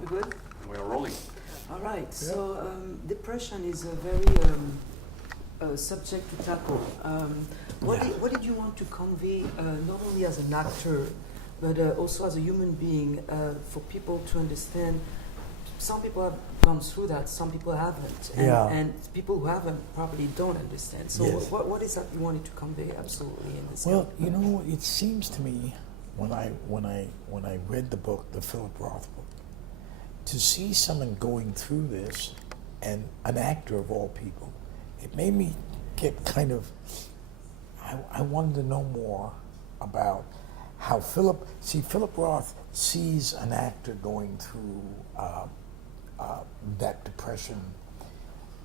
We good? We are rolling. All right. Yeah. So depression is a very subject to tackle. What did you want to convey, not only as an actor, but also as a human being, for people to understand? Some people have gone through that, some people haven't, and people who haven't probably don't understand. So Yes. what is that you wanted to convey absolutely in this? Well, you know, it seems to me when I read the book, the Philip Roth book, to see someone going through this, and an actor of all people, it made me get kind of. I wanted to know more about how Philip Roth sees an actor going through that depression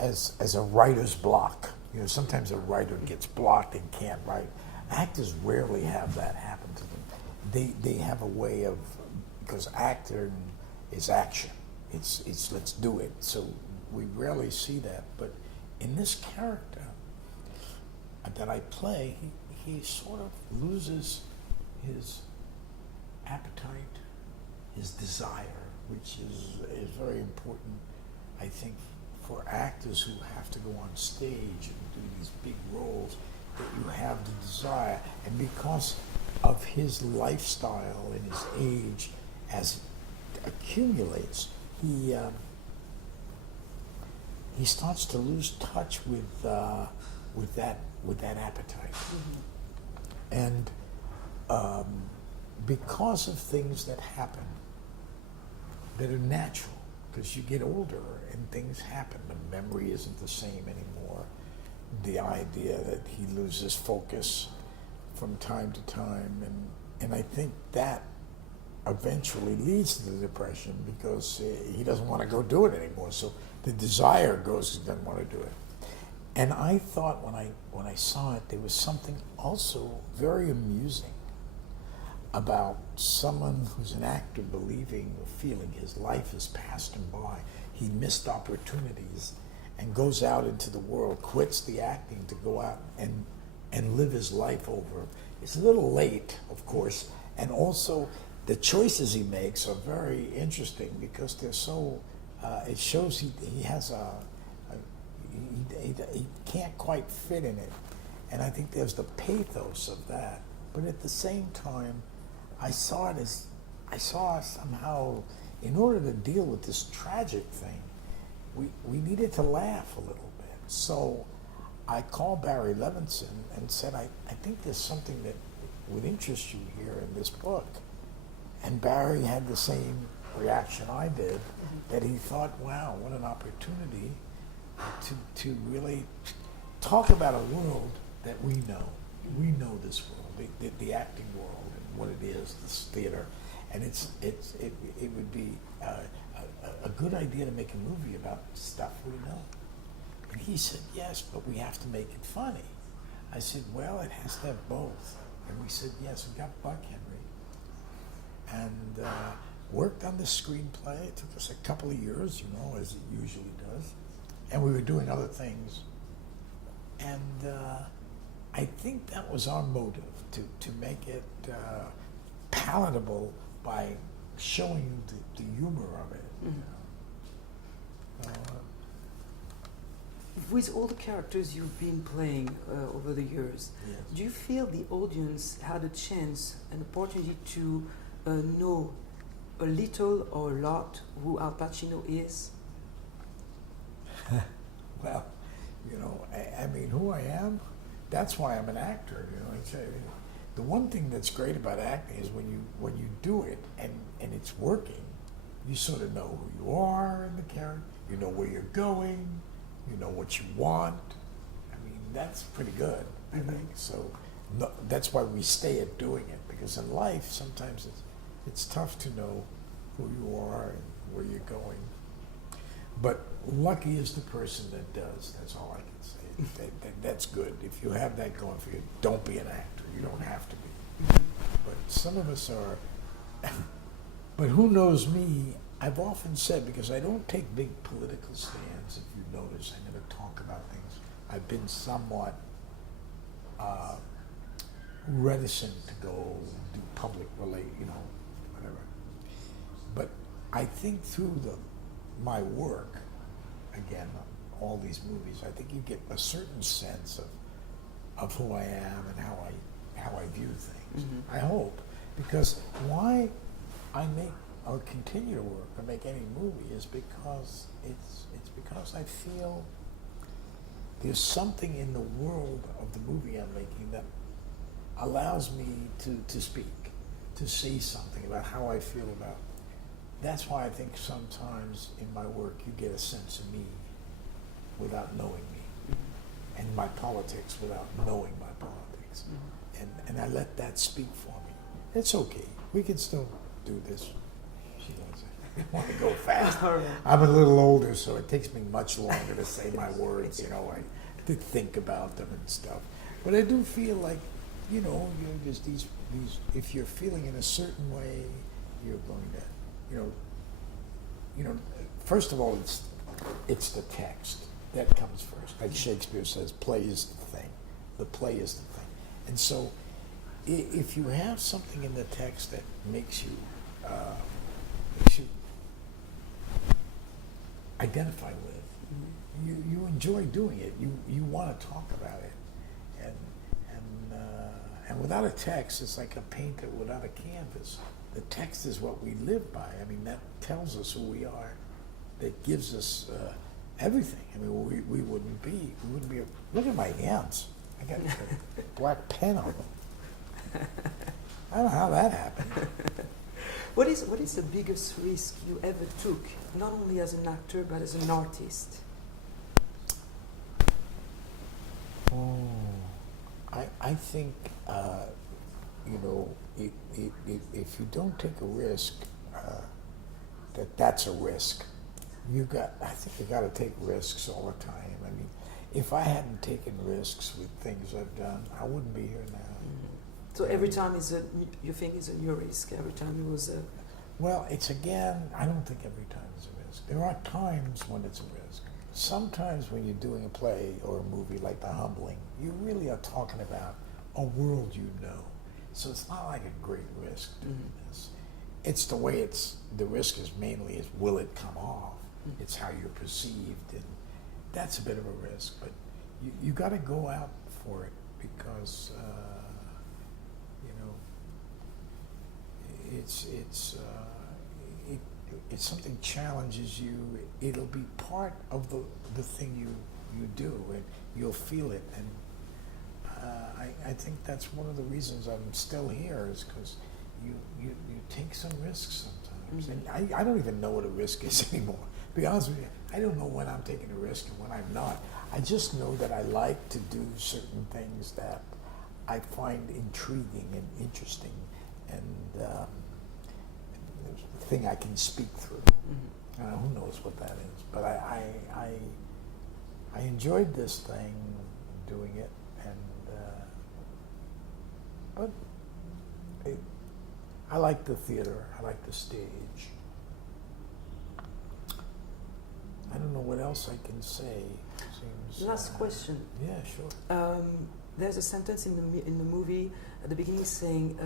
as a writer's block. You know, sometimes a writer gets blocked and can't write. Actors rarely have that happen to them. They have a way of, because acting is action. It's let's do it. So we rarely see that. But in this character that I play, he sort of loses his appetite, his desire, which is very important, I think, for actors who have to go on stage and do these big roles, that you have the desire. And because of his lifestyle and his age, as it accumulates, he starts to lose touch with that appetite. Mm-hmm. And because of things that happen that are natural, because you get older and things happen, the memory isn't the same anymore. The idea that he loses focus from time to time, and I think that eventually leads to the depression, because he doesn't want to go do it anymore. So the desire goes, he doesn't want to do it. And I thought when I saw it, there was something also very amusing about someone who's an actor believing or feeling his life has passed him by. He missed opportunities and goes out into the world, quits the acting to go out and live his life over. It's a little late, of course, and also the choices he makes are very interesting, because they're so, it shows he has he can't quite fit in it. And I think there's the pathos of that. But at the same time, I saw somehow, in order to deal with this tragic thing, we needed to laugh a little bit. So I called Barry Levinson and said, I think there's something that would interest you here in this book. And Barry had the same reaction I did, that he thought, wow, what an opportunity to really talk about a world that we know. We know this world, the acting world, and what it is, this theater. And it would be a good idea to make a movie about stuff we know. And he said, yes, but we have to make it funny. I said, well, it has to have both. And we said, yes, we got Buck Henry. And worked on the screenplay. It took us a couple of years, you know, as it usually does. And we were doing other things. And I think that was our motive, to make it palatable by showing you the humor of it. Mm-hmm. With all the characters you've been playing over the years, yes. Do you feel the audience had a chance, an opportunity to know a little or a lot who Al Pacino is? Well, you know, I mean, who I am, that's why I'm an actor. You know, the one thing that's great about acting is when you do it and it's working, you sort of know who you are in the character. You know where you're going. You know what you want. I mean, that's pretty good, I think. So that's why we stay at doing it, because in life sometimes it's tough to know who you are and where you're going. But lucky is the person that does. That's all I can say. That's good. If you have that going for you, don't be an actor. You don't have to be. But some of us are. But who knows me? I've often said, because I don't take big political stands, if you notice, I never talk about things. I've been somewhat reticent to go do public whatever. But I think through my work, again, all these movies, I think you get a certain sense of who I am and how I view things. Mm-hmm. I hope, because why I make or continue to work or make any movie is because it's because I feel there's something in the world of the movie I'm making that allows me to speak, to say something about how I feel about. That's why I think sometimes in my work you get a sense of me without knowing me, and my politics without knowing my politics. And I let that speak for me. It's okay. We can still do this. She doesn't want to go fast. I'm a little older, so it takes me much longer to say my words, to think about them and stuff. But I do feel like, you're just these, if you're feeling in a certain way, you're going to, first of all, it's the text that comes first. Like Shakespeare says, play is the thing. The play is the thing. And so if you have something in the text that makes you identify with, you enjoy doing it. You want to talk about it. And without a text, it's like a painter without a canvas. The text is what we live by. I mean, that tells us who we are. That gives us everything. I mean, we wouldn't be. Look at my hands. I got a black pen on them. I don't know how that happened. What is the biggest risk you ever took, not only as an actor but as an artist? I think if you don't take a risk, that's a risk. I think you got to take risks all the time. I mean, if I hadn't taken risks with things I've done, I wouldn't be here now. So every time you think is a new risk. Every time it was a. Well, I don't think every time is a risk. There are times when it's a risk. Sometimes when you're doing a play or a movie like The Humbling, you really are talking about a world you know. So it's not like a great risk doing this. It's the way the risk is mainly is will it come off? It's how you're perceived, and that's a bit of a risk. But you got to go out for it because it's something challenges you. It'll be part of the thing you do, and you'll feel it. And I think that's one of the reasons I'm still here is because you take some risks sometimes. And I don't even know what a risk is anymore. To be honest with you, I don't know when I'm taking a risk and when I'm not. I just know that I like to do certain things that I find intriguing and interesting, and thing I can speak through. Who knows what that is? But I enjoyed this thing, doing it, and I like the theater. I like the stage. I don't know what else I can say. Last question. Yeah, sure. There's a sentence in the movie at the beginning saying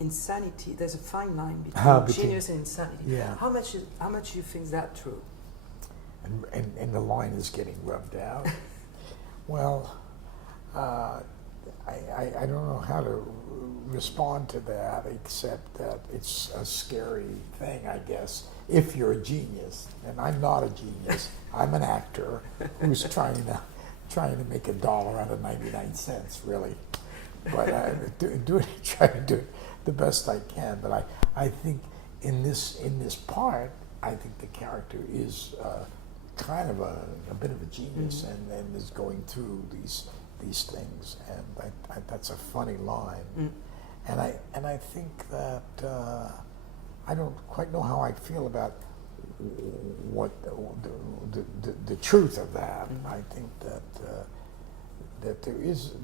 insanity. There's a fine line between genius and insanity. Yeah. How much do you think that true? And the line is getting rubbed out. Well, I don't know how to respond to that except that it's a scary thing, I guess, if you're a genius. And I'm not a genius. I'm an actor who's trying to make $1 out of 99 cents, really. But try to do it the best I can. But I think in this part, I think the character is kind of a bit of a genius, and is going through these things, and that's a funny line. And I think that I don't quite know how I feel about what the truth of that. I think that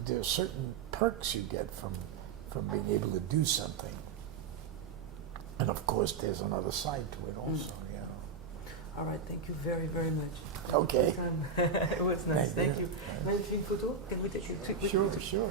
there's certain perks you get from being able to do something, and of course there's another side to it also. All right, thank you very, very much. Okay. It was nice. Thank you. Magnifique photo. Can we take a quick? Sure.